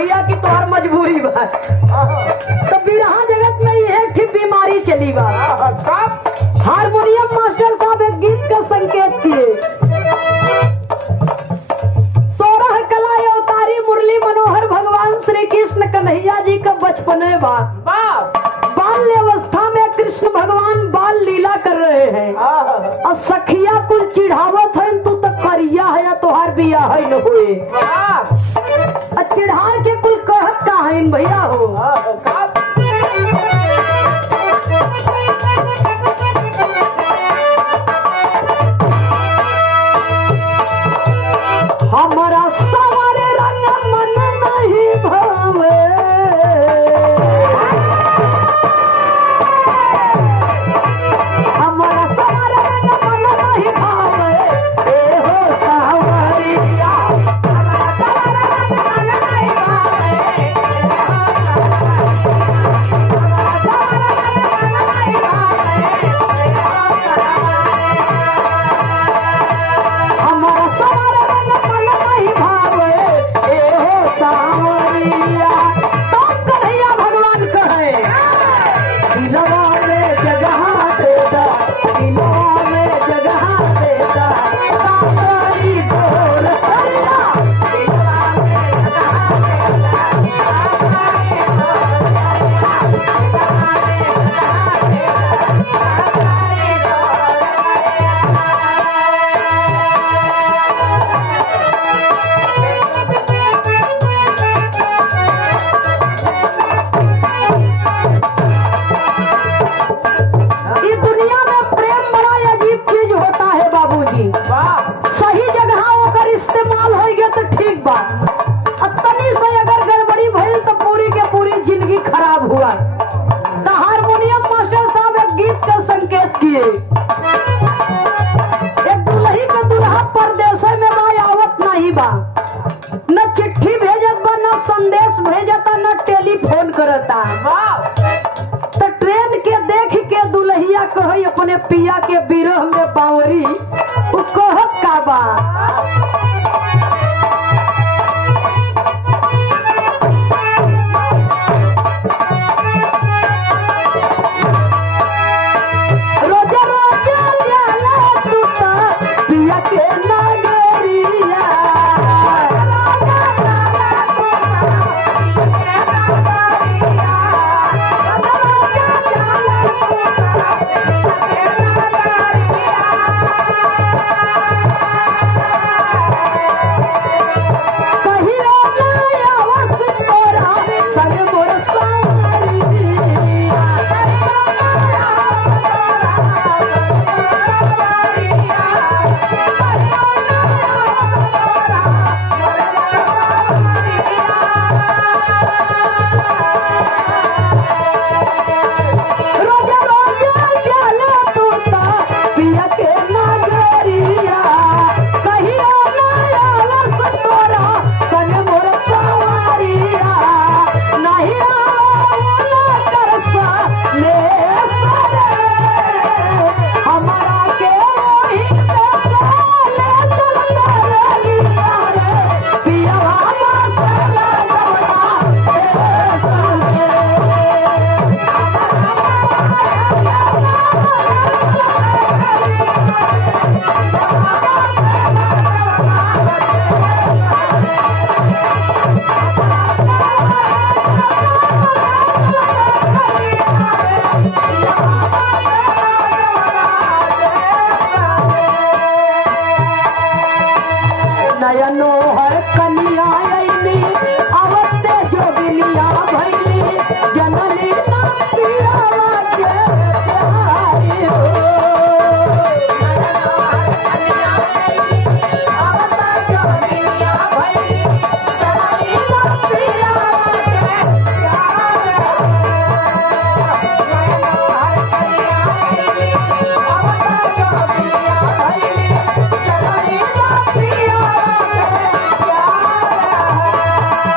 भैया की तोहर मजबूरी बा। तो बिरहा जगत में एक ही बीमारी चली बा। हारमोनियम मास्टर साहब एक गीत का संकेत किए, 16 कला अवतारी मुरली मनोहर भगवान श्री कृष्ण कन्हैया जी का बचपने बा। बाल्य अवस्था में कृष्ण भगवान बाल लीला कर रहे हैं और सखिया कुल चिढ़ावत है, तू तो करिया है या तोहार बिया है न हुए। चिढ़ार के कुल कहत का है भैया हो। हमारा सवारे रंग मन नहीं भावे, हमारा सवारे रंग मन नहीं भावे, ए हो सावरिया हमारा सवारे रंग मन नहीं भावे, हमारा सवारे रंग मन नहीं भावे, ए हो सावरिया। तो कन्हैया भगवान कहे दिलवा में जगह देता, दिलवा में जगह देता, कांवरी बोल हरिया, दिलवा में जगह देता, कांवरी बोल हरिया, दिलवा में जगह देता, कांवरी बोल इस दुनिया में प्रेम बड़ा अजीब चीज होता है बाबूजी। सही जगह होकर इस्तेमाल हो गया तो ठीक बा, तनी से अगर गड़बड़ी भइल तो पूरी के पूरी जिंदगी खराब हुआ। तो हारमोनियम मास्टर साहब एक गीत का संकेत किए, एक दुल्ही के दुल्हा परदेश में बा, आवत नहीं बा, न चिट्ठी भेजत बा, न संदेश भेजता, न टेलीफोन करता। तो ट्रेन के देख के दुल्हिया कही अपने पिया के बिरह में बावरी, वो कहत का बा, रोजा रोजा जाला तू ता पिया के नगरिया, कहियो नया वस तोरा संग मोर सावरिया, रोजा रोजा जाला तू ता पिया के नगरिया, कहियो नया वस तोरा संग मोर सावरिया, नहीं आवला तरसा ले सरे, हमारा के वही तरसा ले चलता रहिया रे, पिया बाबा सला जवना ए संगे। नयनो हर कनिया अइली, अवते जोगिनिया भइली, जनली ना पियावा के प्यारी हो। नयनो हर कनिया अइली, अवते जोगिनिया भइली, जनली ना पियावा के प्यारी हो। नयनो हर कनिया अइली, अवते जोगिनिया भइली, जनली ना पियावा के प्यारी हो।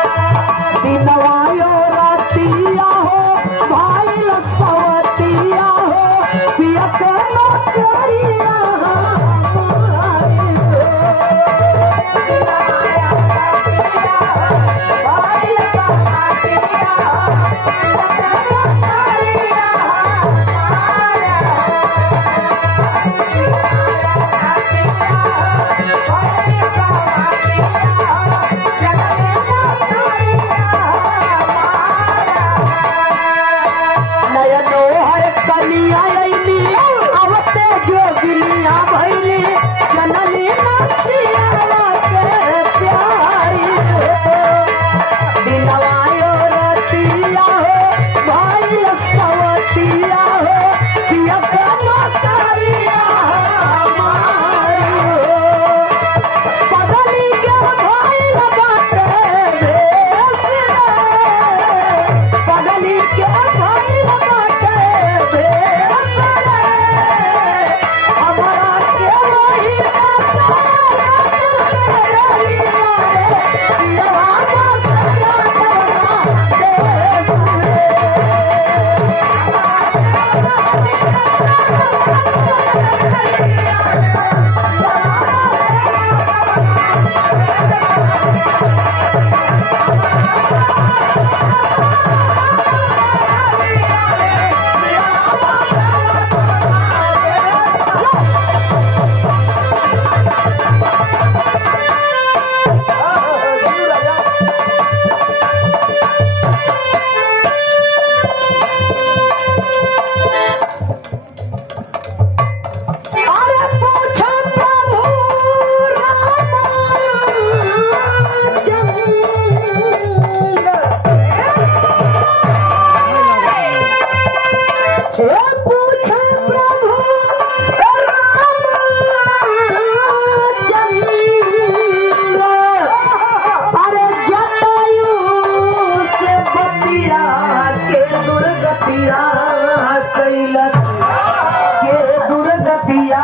बिया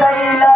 कैला